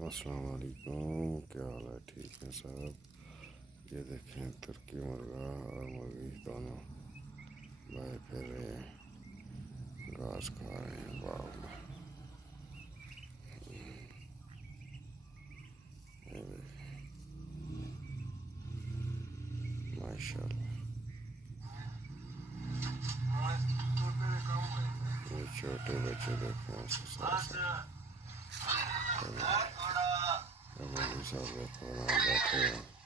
अस्सलाम वालेकुम, क्या हाल है? ठीक है साहब। ये देखें, तुर्की मुर्गा और मुर्गी दोनों बाहर फिर रहे हैं, घास खा रहे हैं बाग में। ये देखें, माशाल्लाह। ये छोटे बच्चे देखें उसके साथ साथ। मौलवी साहब देखो वहाँ बैठे हैं।